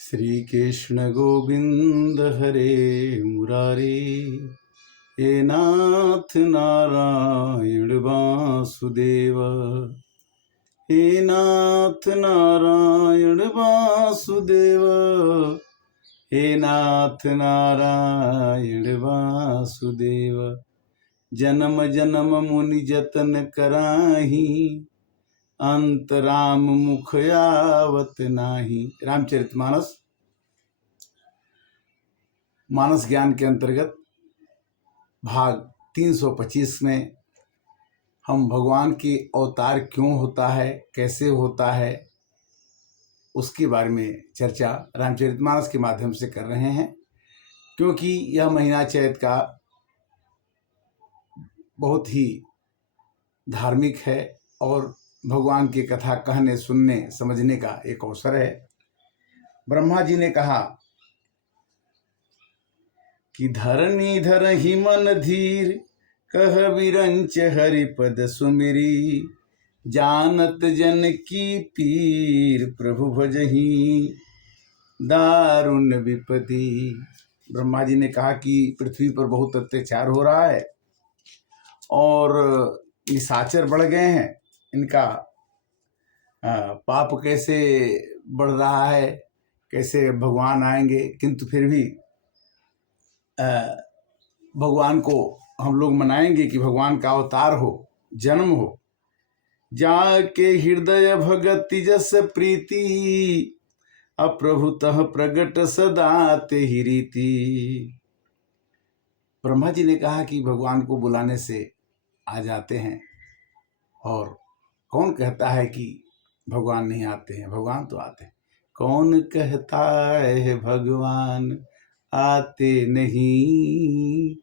श्री कृष्ण गोविंद हरे मुरारे, हे नाथ नारायण वासुदेव, हे नाथ नारायण वासुदेव, हे नाथ नारायण वासुदेव। जन्म जन्म मुनि जतन कराही, अंत राम मुख आवत नाही। रामचरितमानस मानस ज्ञान के अंतर्गत भाग 325 में हम भगवान की अवतार क्यों होता है, कैसे होता है, उसके बारे में चर्चा रामचरितमानस के माध्यम से कर रहे हैं। क्योंकि यह महीना चैत का बहुत ही धार्मिक है और भगवान की कथा कहने, सुनने, समझने का एक अवसर है। ब्रह्मा जी ने कहा कि धरनी धरहि मन धीर, कह विरंच हरिपद सुमिरी, जानत जन की पीर, प्रभु भजहि दारुण विपति। ब्रह्मा जी ने कहा कि पृथ्वी पर बहुत अत्याचार हो रहा है और निशाचर बढ़ गए हैं, इनका पाप कैसे बढ़ रहा है, कैसे भगवान आएंगे। किंतु फिर भी भगवान को हम लोग मनाएंगे कि भगवान का अवतार हो, जन्म हो। जाके हृदय भगति जस प्रीति, अप्रभुतः प्रगट सदा ते ही रीति। ब्रह्मा जी ने कहा कि भगवान को बुलाने से आ जाते हैं, और कौन कहता है कि भगवान नहीं आते हैं? भगवान तो आते हैं। कौन कहता है भगवान आते नहीं,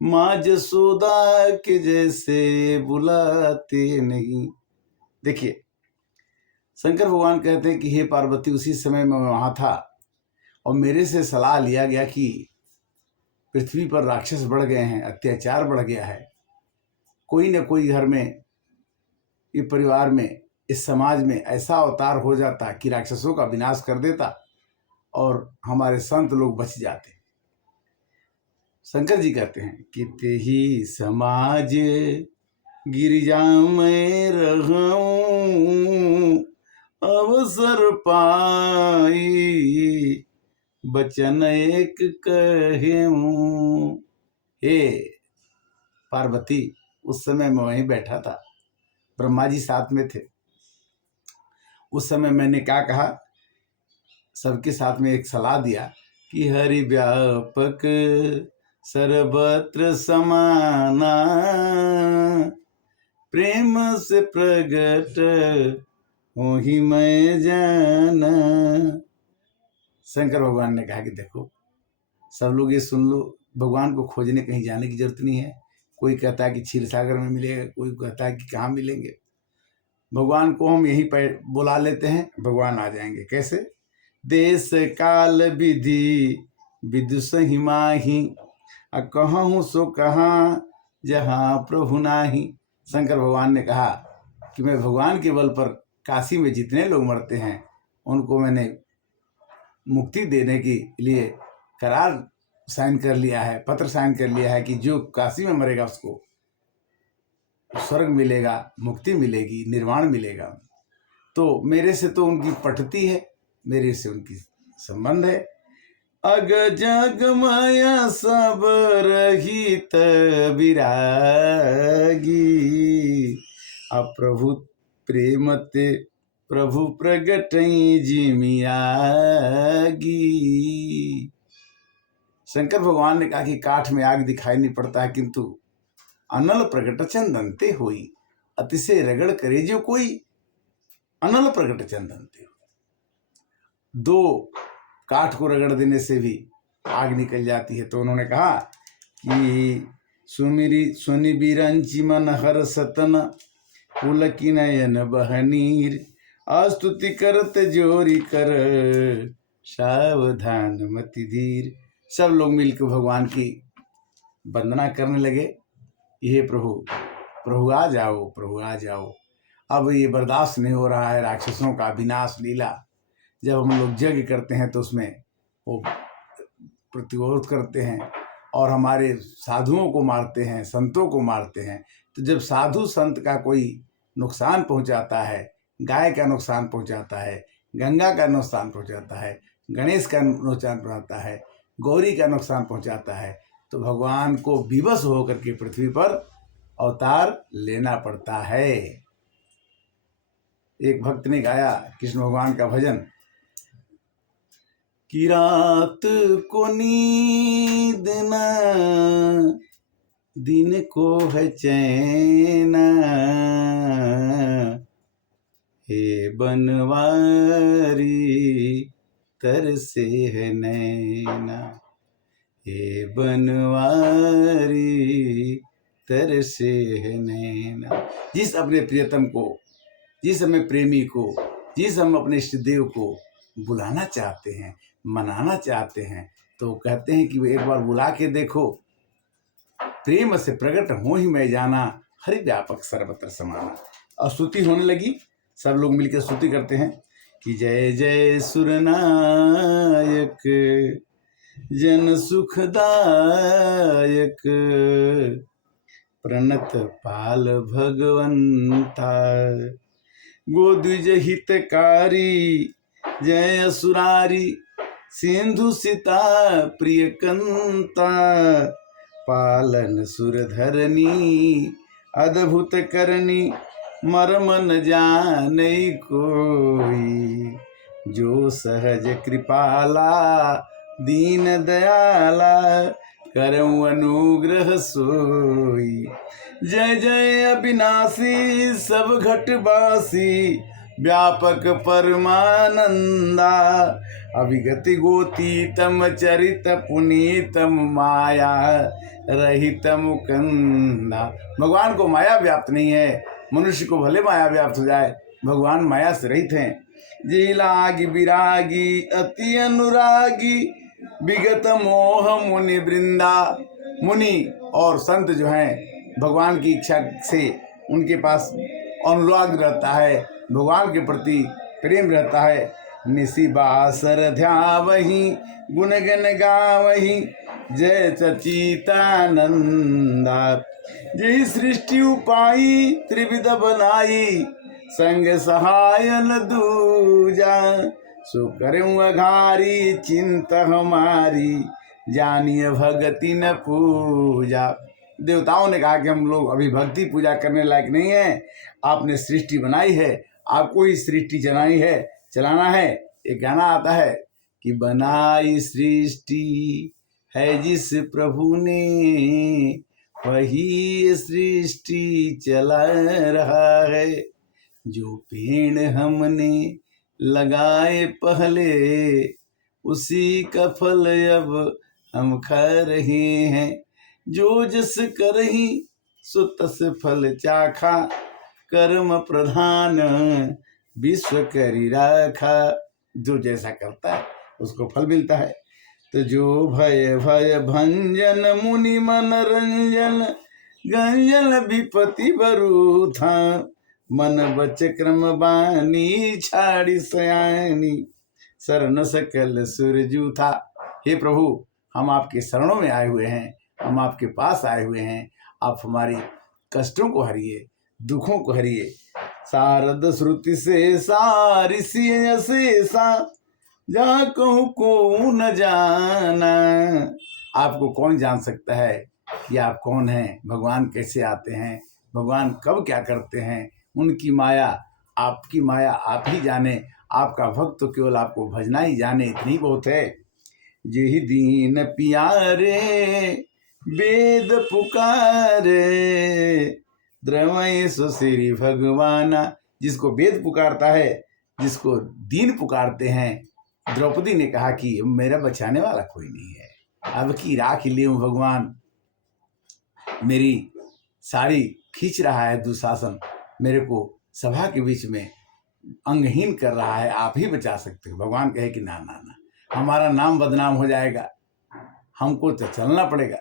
माँ जसोदा के जैसे बुलाते नहीं। देखिए, शंकर भगवान कहते हैं कि हे पार्वती, उसी समय मैं वहां था और मेरे से सलाह लिया गया कि पृथ्वी पर राक्षस बढ़ गए हैं, अत्याचार बढ़ गया है। कोई न कोई घर में, ये परिवार में, इस समाज में ऐसा अवतार हो जाता कि राक्षसों का विनाश कर देता और हमारे संत लोग बच जाते। शंकर जी कहते हैं कि ते ही समाज गिरिजा में रहूं, अवसर पाई बचन एक कहूं। हे पार्वती, उस समय मैं वहीं बैठा था, ब्रह्मा जी साथ में थे। उस समय मैंने क्या कहा, सबके साथ में एक सलाह दिया कि हरि व्यापक सर्वत्र समाना, प्रेम से प्रगट हो ही मैं जाना। शंकर भगवान ने कहा कि देखो, सब लोग ये सुन लो, भगवान को खोजने कहीं जाने की जरूरत नहीं है। कोई कहता है कि क्षीर सागर में मिलेगा, कोई कहता है कि कहाँ मिलेंगे। भगवान को हम यहीं पर बुला लेते हैं, भगवान आ जाएंगे। कैसे? देश काल विधि विदुष ही माही, कहूँ सो कहाँ जहाँ प्रभु नाही। शंकर भगवान ने कहा कि मैं भगवान के बल पर काशी में जितने लोग मरते हैं उनको मैंने मुक्ति देने के लिए करार साइन कर लिया है, पत्र साइन कर लिया है कि जो काशी में मरेगा उसको स्वर्ग मिलेगा, मुक्ति मिलेगी, निर्वाण मिलेगा। तो मेरे से तो उनकी पटती है, मेरे से उनकी संबंध है। अग जग माया सब रहित विरागी, अप्रभु प्रेम ते प्रभु प्रगट जिमियागी। शंकर भगवान ने कहा कि काठ में आग दिखाई नहीं पड़ता है, किंतु अनल प्रगट चंदन ते होई, अतिशय रगड़ करे जो कोई, अनल प्रगट चंदन ते। दो काठ को रगड़ देने से भी आग निकल जाती है। तो उन्होंने कहा कि सुमिरी सुनि बिरंची मन हर सतन, पुलकी नयन बहनीर, अस्तुति करत जोरी कर सावधान मति धीर। सब लोग मिलकर भगवान की वंदना करने लगे। ये प्रभु, प्रभु आ जाओ, प्रभु आ जाओ। अब ये बर्दाश्त नहीं हो रहा है, राक्षसों का विनाश लीला। जब हम लोग यज्ञ करते हैं तो उसमें वो प्रतिरोध करते हैं और हमारे साधुओं को मारते हैं, संतों को मारते हैं। तो जब साधु संत का कोई नुकसान पहुंचाता है, गाय का नुकसान पहुंचाता है, गंगा का नुकसान पहुंचाता है, गणेश का नुकसान पहुंचाता है, गौरी का नुकसान पहुंचाता है, तो भगवान को विवश होकर के पृथ्वी पर अवतार लेना पड़ता है। एक भक्त ने गाया कृष्ण भगवान का भजन कि रात को नींद न, दिन को है चैन, हे बनवारी तरसे है नैना, हे बनवारी तरसे है नैना। जिस अपने प्रियतम को, जिस हमें प्रेमी को, जिस हम अपने इष्ट देव को बुलाना चाहते हैं, मनाना चाहते हैं, तो कहते हैं कि वो एक बार बुला के देखो, प्रेम से प्रकट हो ही मैं जाना, हरि व्यापक सर्वत्र समाना। और स्तुति होने लगी, सब लोग मिलकर स्तुति करते हैं कि जय जय सुरनायक, जन सुखदायक, प्रणत पाल भगवंता, गोद्विज हितकारी, जय असुरारी, सिंधु सिता प्रियकंता, पालन सुरधरनी, अद्भुत करनी, मर्म न जाने कोई, जो सहज कृपाला, दीन दयाला, करऊं अनुग्रह सोई। जय जय अविनाशी, सब घटवासी, व्यापक परमानंदा, अभिगति गोतीतम, चरित पुनीतम, माया रहित मुकंदा। भगवान को माया व्याप्त नहीं है, मनुष्य को भले माया व्याप्त हो जाए, भगवान माया से रहित हैं। जी लागी विरागी, अति अनुरागी, विगत मोह मुनि वृंदा। मुनि और संत जो हैं, भगवान की इच्छा से उनके पास अनुराग रहता है, भगवान के प्रति प्रेम रहता है। निसी बासर ध्यावहि, गुण गण गावहि, जय सच्चिदानंदा। जय सृष्टि उपाई, त्रिविध बनाई, संग सहायन दूजा, सो करूँ अघारी, चिंता हमारी, जानिए भगति न पूजा। देवताओं ने कहा कि हम लोग अभी भक्ति पूजा करने लायक नहीं है, आपने सृष्टि बनाई है, आपको ही सृष्टि चलाना है। एक गाना आता है कि बनाई सृष्टि है जिस प्रभु ने, वही सृष्टि चला रहा है। जो पेड़ हमने लगाए पहले, उसी का फल अब हम खा रहे हैं। जो जस करही सो तस फल चाखा, कर्म प्रधान विश्व करी राखा। जो जैसा करता है उसको फल मिलता है। तो जो भय भय भंजन, मुनि मनरंजन, गंजन विपति बरू था, मन बच क्रम बानी, छाड़ी सयानी, शरण सकल सुरजू था। हे प्रभु, हम आपके शरणों में आए हुए हैं, हम आपके पास आए हुए हैं। आप हमारी कष्टों को हरिए, दुखों को हरिए। शारद श्रुति से सारी शेषा, जहाँ कहूँ को न जाना। आपको कौन जान सकता है कि आप कौन हैं, भगवान कैसे आते हैं, भगवान कब क्या करते हैं। उनकी माया, आपकी माया आप ही जाने। आपका भक्त तो केवल आपको भजना ही जाने, इतनी बहुत है। यही दीन पियारे, वेद पुकारे, द्रवय सो श्री भगवाना। जिसको वेद पुकारता है, जिसको दीन पुकारते हैं, द्रौपदी ने कहा कि मेरा बचाने वाला कोई नहीं है, अब की राख लिए भगवान। मेरी साड़ी खींच रहा है दुशासन, मेरे को सभा के बीच में अंगहीन कर रहा है, आप ही बचा सकते हो। भगवान कहे कि ना ना ना, हमारा नाम बदनाम हो जाएगा, हमको तो चलना पड़ेगा।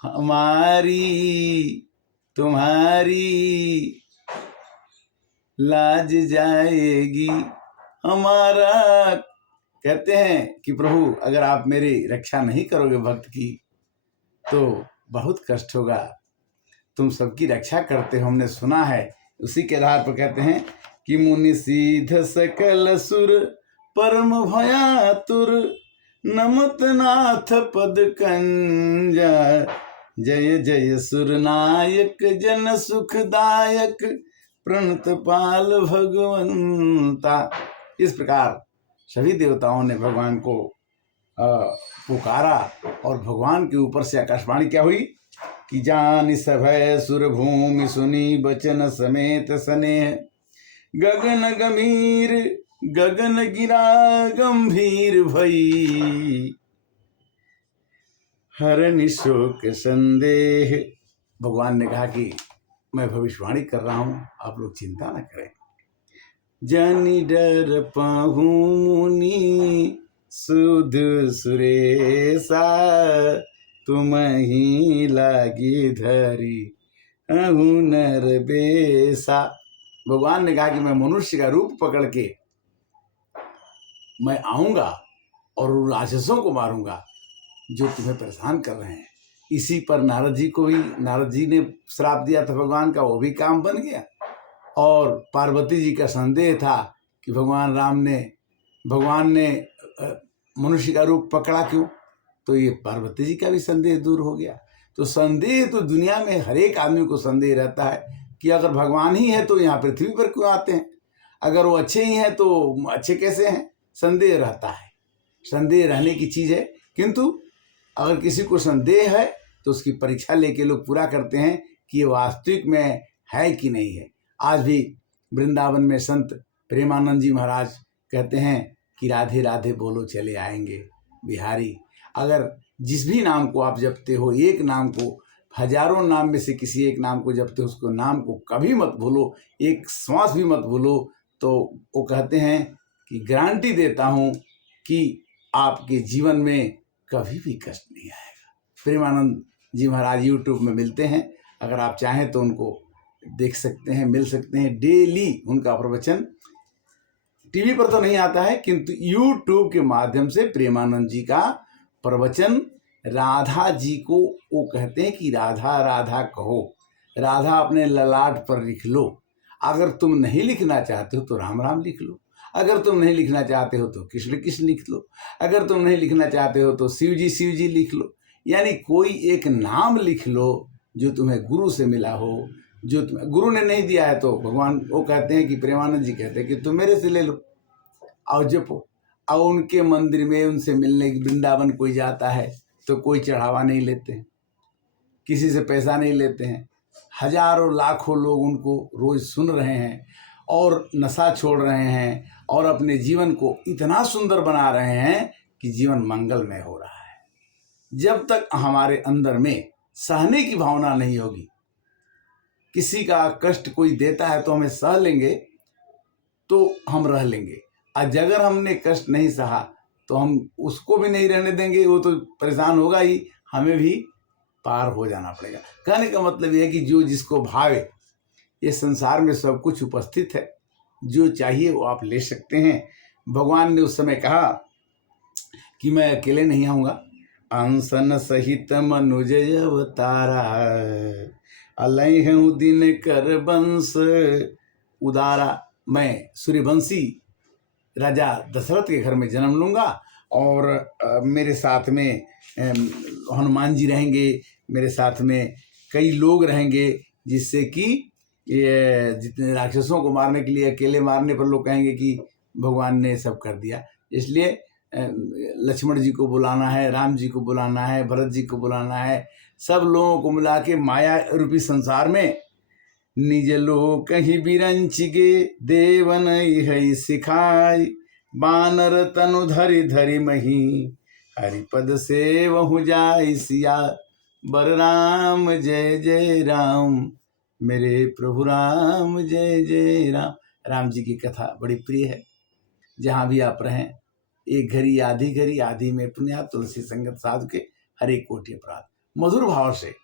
हमारी तुम्हारी लाज जाएगी, हमारा। कहते हैं कि प्रभु अगर आप मेरी रक्षा नहीं करोगे भक्त की तो बहुत कष्ट होगा, तुम सबकी रक्षा करते हो, हमने सुना है। उसी के आधार पर कहते हैं कि मुनि सीध सकल सुर परम भयातुर, नमत नाथ पद कंजा, जय जय सुर नायक जन सुखदायक, प्रणत पाल भगवंता। इस प्रकार सभी देवताओं ने भगवान को पुकारा और भगवान के ऊपर से आकाशवाणी क्या हुई कि जान सभय सुर भूमि सुनी बचन समेत स्नेह, गगन गंभीर गगन गिरा गंभीर भई, हरनि शोक संदेह। भगवान ने कहा कि मैं भविष्यवाणी कर रहा हूं, आप लोग चिंता न करें। जनि डर पाहु मुनि सुध सुरेशा, तुम ही लागी धरी अहु नर बेसा। भगवान ने कहा कि मैं मनुष्य का रूप पकड़ के मैं आऊंगा और उन राक्षसों को मारूंगा जो तुम्हें परेशान कर रहे हैं। इसी पर नारद जी को भी, नारद जी ने श्राप दिया था भगवान का, वो भी काम बन गया। और पार्वती जी का संदेह था कि भगवान ने मनुष्य का रूप पकड़ा क्यों, तो ये पार्वती जी का भी संदेह दूर हो गया। तो संदेह तो दुनिया में हर एक आदमी को संदेह रहता है कि अगर भगवान ही है तो यहाँ पृथ्वी पर क्यों आते हैं, अगर वो अच्छे ही हैं तो अच्छे कैसे हैं, संदेह रहता है। संदेह रहने की चीज़ है, किंतु अगर किसी को संदेह है तो उसकी परीक्षा लेके लोग पूरा करते हैं कि ये वास्तविक में है कि नहीं है। आज भी वृंदावन में संत प्रेमानंद जी महाराज कहते हैं कि राधे राधे बोलो चले आएंगे बिहारी। अगर जिस भी नाम को आप जपते हो, एक नाम को, हजारों नाम में से किसी एक नाम को जपते हो, उसको नाम को कभी मत भूलो, एक श्वास भी मत भूलो, तो वो कहते हैं कि गारंटी देता हूँ कि आपके जीवन में कभी भी कष्ट नहीं आएगा। प्रेमानंद जी महाराज यूट्यूब में मिलते हैं, अगर आप चाहें तो उनको देख सकते हैं, मिल सकते हैं। डेली उनका प्रवचन टीवी पर तो नहीं आता है, किंतु यूट्यूब के माध्यम से प्रेमानंद जी का प्रवचन, राधा जी को वो कहते हैं कि राधा राधा कहो, राधा अपने ललाट पर लिख लो। अगर तुम नहीं लिखना चाहते हो तो राम राम लिख लो, अगर तुम नहीं लिखना चाहते हो तो कृष्ण कृष्ण लिख लो, अगर तुम नहीं लिखना चाहते हो तो शिव जी लिख लो। यानी कोई एक नाम लिख लो जो तुम्हें गुरु से मिला हो, जो तुम्हें गुरु ने नहीं दिया है तो भगवान वो कहते हैं कि प्रेमानंद जी कहते हैं कि तुम मेरे से ले लो और जपो। और उनके मंदिर में उनसे मिलने, वृंदावन कोई जाता है तो कोई चढ़ावा नहीं लेते हैं, किसी से पैसा नहीं लेते हैं। हजारों लाखों लोग उनको रोज सुन रहे हैं और नशा छोड़ रहे हैं और अपने जीवन को इतना सुंदर बना रहे हैं कि जीवन मंगलमय हो रहा है। जब तक हमारे अंदर में सहने की भावना नहीं होगी, किसी का कष्ट कोई देता है तो हमें सह लेंगे तो हम रह लेंगे, आज अगर हमने कष्ट नहीं सहा तो हम उसको भी नहीं रहने देंगे, वो तो परेशान होगा ही, हमें भी पार हो जाना पड़ेगा। कहने का मतलब यह है कि जो जिसको भावे, ये संसार में सब कुछ उपस्थित है, जो चाहिए वो आप ले सकते हैं। भगवान ने उस समय कहा कि मैं अकेले नहीं आऊँगा, अंसन सहित मनुज अवतारा, अलय हूँ दिन कर बंश उदारा। मैं सूर्यवंशी राजा दशरथ के घर में जन्म लूँगा और मेरे साथ में हनुमान जी रहेंगे, मेरे साथ में कई लोग रहेंगे, जिससे कि ये जितने राक्षसों को मारने के लिए, अकेले मारने पर लोग कहेंगे कि भगवान ने सब कर दिया। इसलिए लक्ष्मण जी को बुलाना है, राम जी को बुलाना है, भरत जी को बुलाना है, सब लोगों को मिला के माया रूपी संसार में निज लोक कहीं बिरंच गे, देवन है सिखाई, बानर तनु धरि धरि मही, हरिपद से वहु जाय सिया, बर राम जय जय राम, मेरे प्रभु राम जय जय राम। राम जी की कथा बड़ी प्रिय है, जहाँ भी आप रहें, एक घड़ी आधी में पुण्य, तुलसी संगत साधु के हरे कोटि अपराध। मधुर भाव से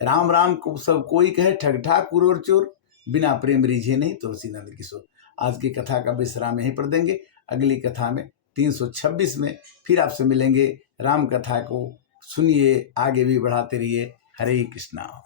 राम राम को सब कोई कहे, ठग ठाकुर और चोर, बिना प्रेम रिझे नहीं तुलसी नंद किशोर। आज की कथा का विश्राम यहीं पर देंगे। अगली कथा में 326 में फिर आपसे मिलेंगे। राम कथा को सुनिए, आगे भी बढ़ाते रहिए। हरे कृष्णा।